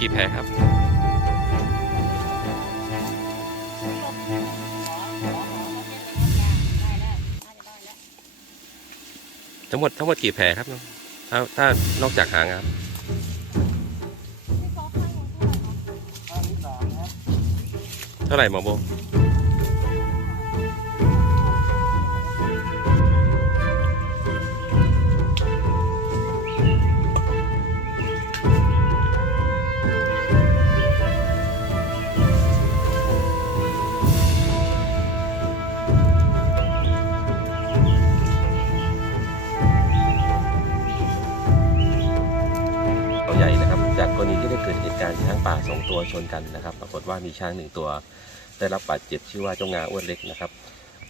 กี่แผลครับ ทั้งหมดทั้งหมดกี่แผลครับน้องถ้าถ้านอกจากหางครับเท่าไหร่หมอโบ กรณีที่ได้เกิดเหตุการณ์ช้างป่าสองตัวชนกันนะครับ ปรากฏว่ามีช้างหนึ่งตัว ได้รับบาดเจ็บชื่อว่าเจ้างาอ้วนเล็กนะครับ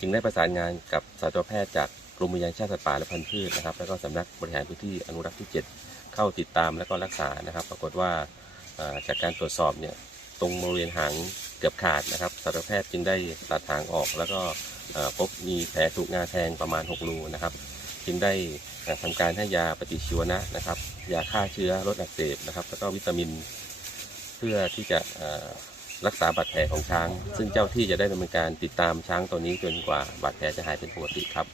จึงได้ประสานงานกับสัตวแพทย์จากกรมอุทยานชาติสัตว์ป่าและพันธุ์พืชนะครับ แล้วก็สำนักบริหารพื้นที่อนุรักษ์ที่ 7 เข้าติดตามและก็รักษานะครับ ปรากฏว่าจากการตรวจสอบเนี่ยตรงบริเวณหางเกือบขาดนะครับสัตวแพทย์จึงได้ตัดหางออก แล้วก็พบมีแผลถูกงาแทงประมาณ 6 รูนะครับ จึงได้เอ่อทำการให้ยาปฏิชีวนะนะครับ ยาฆ่าเชื้อลดอักเสบนะครับ แล้วก็วิตามินเพื่อที่จะรักษาบาดแผลของช้าง ซึ่งเจ้าที่จะได้ดำเนินการติดตามช้างตัวนี้จนกว่าบาดแผลจะหายเป็นปกติครับ